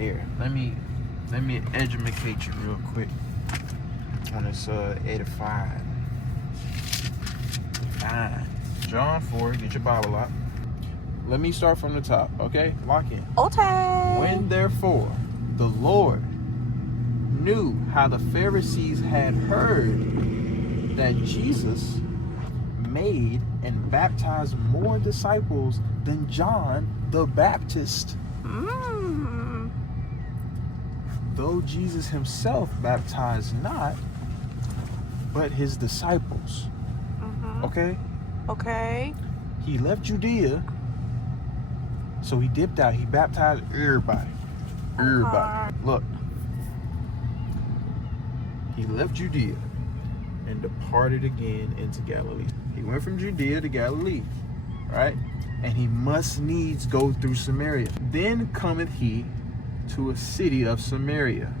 Here, let me educate you real quick on this 85. Fine. John 4, get your Bible out. Let me start from the top, okay? Lock in. Okay. When therefore the Lord knew how the Pharisees had heard that Jesus made and baptized more disciples than John the Baptist, though Jesus himself baptized not, but his disciples. Okay? Okay. He left Judea, so he dipped out. He baptized everybody. Everybody. Look. He left Judea and departed again into Galilee. He went from Judea to Galilee, right? And he must needs go through Samaria. Then cometh he to a city of Samaria,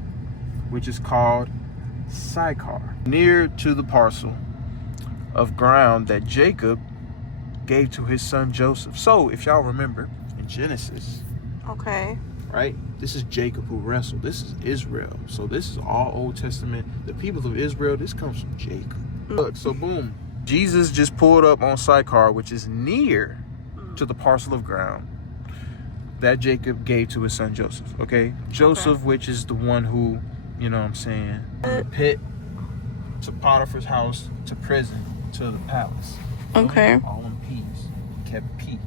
which is called Sychar, near to the parcel of ground that Jacob gave to his son Joseph. So, if y'all remember, in Genesis, okay, right? This is Jacob who wrestled. This is Israel. So this is all Old Testament. The people of Israel, this comes from Jacob. Look, so boom. Jesus just pulled up on Sychar, which is near to the parcel of ground that Jacob gave to his son Joseph. Okay? Joseph, which is the one who, you know what I'm saying, from the pit to Potiphar's house to prison to the palace. Okay. All in peace. Kept peace.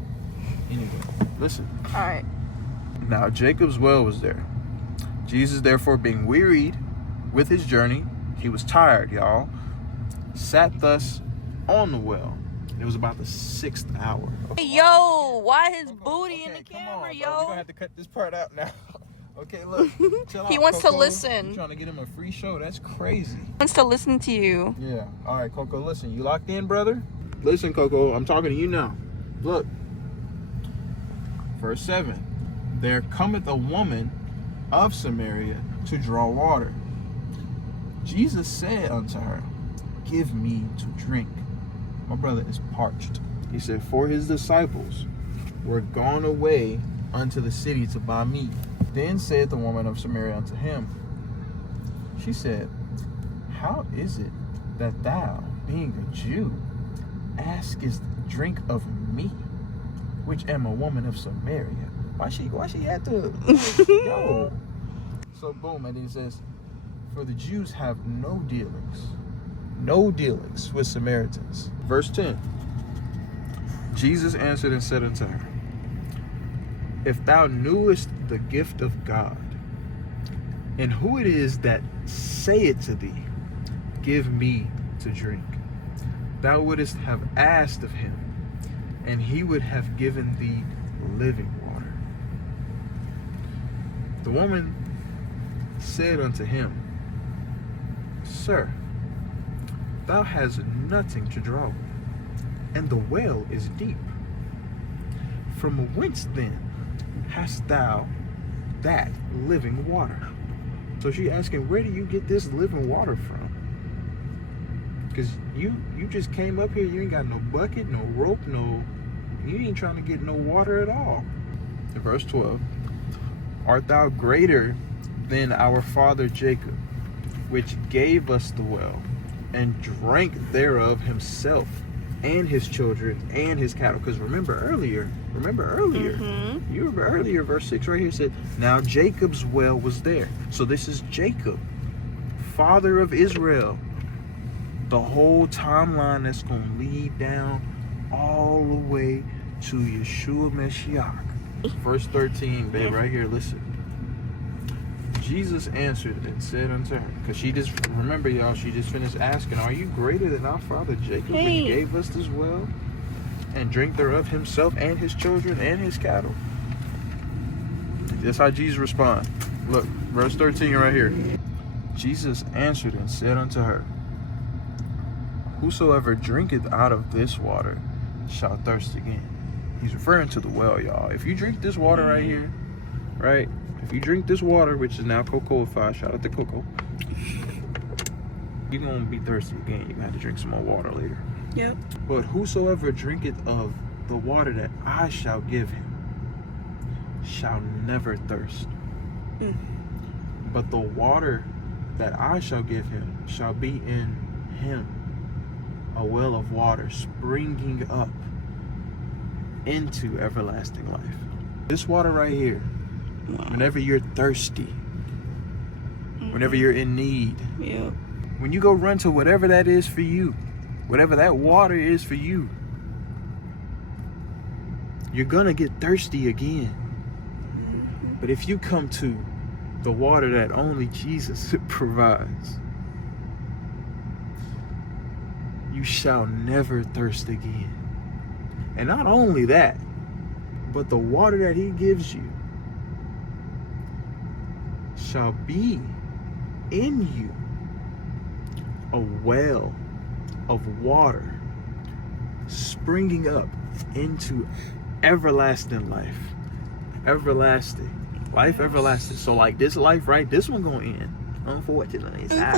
Anyway, listen. All right. Now Jacob's well was there. Jesus, therefore, being wearied with his journey, he was tired, y'all, sat thus on the well. It was about the 6th hour. Yo, why his booty in the camera, on, yo? We're gonna have to cut this part out now. Okay, look. Chill He out, wants Coco. to listen. You trying to get him a free show? That's crazy. He wants to listen to you. Yeah. All right, Coco, listen. You locked in, brother? Listen, Coco, I'm talking to you now. Look. Verse 7. There cometh a woman of Samaria to draw water. Jesus said unto her, give me to drink. My brother is parched. He said, for his disciples were gone away unto the city to buy meat. Then said the woman of Samaria unto him, she said, how is it that thou, being a Jew, askest drink of me, which am a woman of Samaria? Why she had to yo? So boom, and he says, for the Jews have no dealings with Samaritans. Verse 10. Jesus answered and said unto her, if thou knewest the gift of God, and who it is that saith to thee, give me to drink, thou wouldest have asked of him, and he would have given thee living water. The woman said unto him, sir, thou hast nothing to draw with, and the well is deep. From whence then hast thou that living water? So she asking, where do you get this living water from? Because you just came up here, you ain't got no bucket, no rope, you ain't trying to get no water at all. In verse 12, art thou greater than our father Jacob, which gave us the well, and drank thereof himself, and his children, and his cattle? Because remember earlier, verse 6 right here said, now Jacob's well was there. So this is Jacob, father of Israel. The whole timeline that's going to lead down all the way to Yeshua Mashiach. Verse 13, babe, right here, listen. Jesus answered and said unto her, because she just, remember y'all, she just finished asking, are you greater than our father Jacob, which gave us this well, and drink thereof himself, and his children, and his cattle? That's how Jesus responds. Look, verse 13 right here. Jesus answered and said unto her, whosoever drinketh out of this water shall thirst again. He's referring to the well, y'all. If you drink this water right here, right? If you drink this water, which is now cocoified, shout out to Coco, you're going to be thirsty again. You're going to have to drink some more water later. Yep. But whosoever drinketh of the water that I shall give him shall never thirst. But the water that I shall give him shall be in him a well of water springing up into everlasting life. This water right here, whenever you're thirsty, whenever you're in need, when you go run to whatever that is for you, whatever that water is for you, you're gonna get thirsty again. But if you come to the water that only Jesus provides, you shall never thirst again. And not only that, but the water that he gives you shall be in you a well of water springing up into everlasting life. Everlasting. Life everlasting. So like this life, right? This one gonna end. Unfortunately. Like,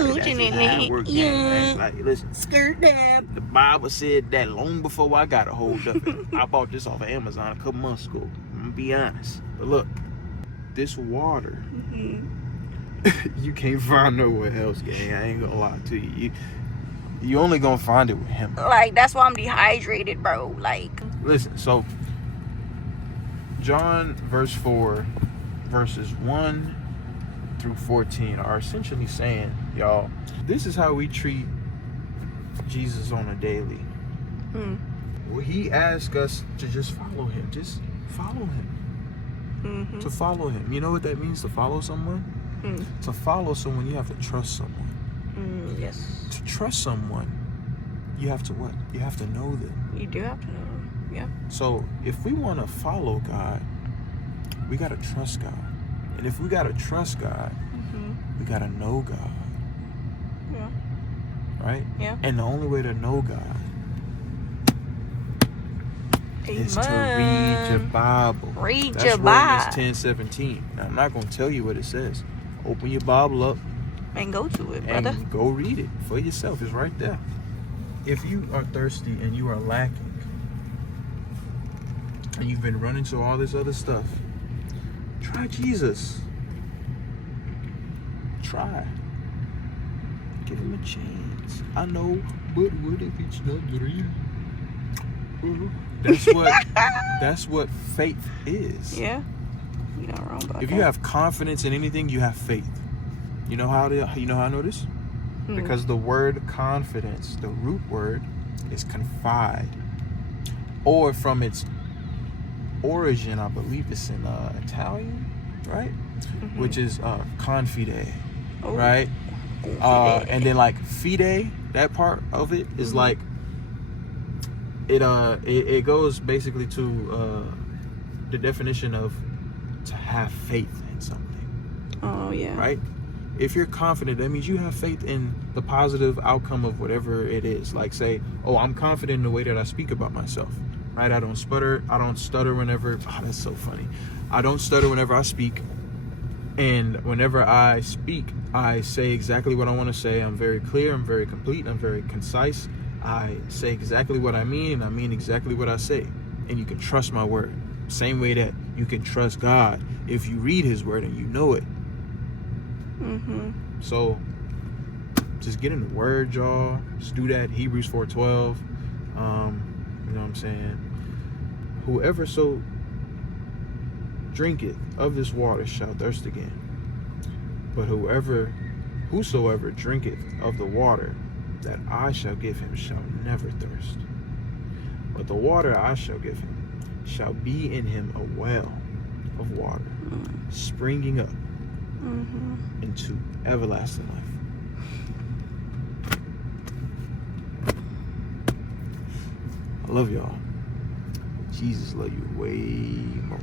listen, skirt down. The Bible said that long before I got a hold of it. I bought this off of Amazon a couple months ago. I'm gonna be honest. But look, this water, you can't find nowhere else, gang. I ain't gonna lie to you. You only gonna find it with him. Like, that's why I'm dehydrated, bro. Like, listen, so John verse 4, verses 1 through 14 are essentially saying, y'all, this is how we treat Jesus on a daily. Well, he asks us to just follow him. Just follow him. To follow him. You know what that means, to follow someone? To follow someone, you have to trust someone. Yes. To trust someone, you have to what? You have to know them. You do have to know them. Yeah. So if we want to follow God, we got to trust God. And if we got to trust God, we got to know God. Yeah. Right? Yeah. And the only way to know God is to read your Bible. Read That's your Bible. Romans 10:17. Now, I'm not going to tell you what it says. Open your Bible up and go to it, brother. and go read it for yourself. It's right there. If you are thirsty and you are lacking, and you've been running to all this other stuff, try Jesus. Try. Give him a chance. I know, but what if it's not real? That's what faith is. Yeah. You're not wrong about If that. you have confidence in anything, you have faith. You know how I know this? Because the word confidence, the root word, is confide. Or from its origin, I believe it's in Italian, right? Which is confide, right? And then like fide, that part of it is like it goes basically to the definition of to have faith in something. Oh yeah. Right? If you're confident, that means you have faith in the positive outcome of whatever it is. Like say, oh, I'm confident in the way that I speak about myself. Right? I don't stutter whenever, that's so funny. I don't stutter whenever I speak. And whenever I speak, I say exactly what I want to say. I'm very clear, I'm very complete, I'm very concise. I say exactly what I mean, and I mean exactly what I say. And you can trust my word. Same way that you can trust God if you read his word and you know it. So just get in the word, y'all. Just do that. Hebrews 4:12. You know what I'm saying? Whoever so drinketh of this water shall thirst again. But whosoever drinketh of the water that I shall give him shall never thirst. But the water I shall give him shall be in him a well of water, springing up into everlasting life. I love y'all. Jesus love you way more.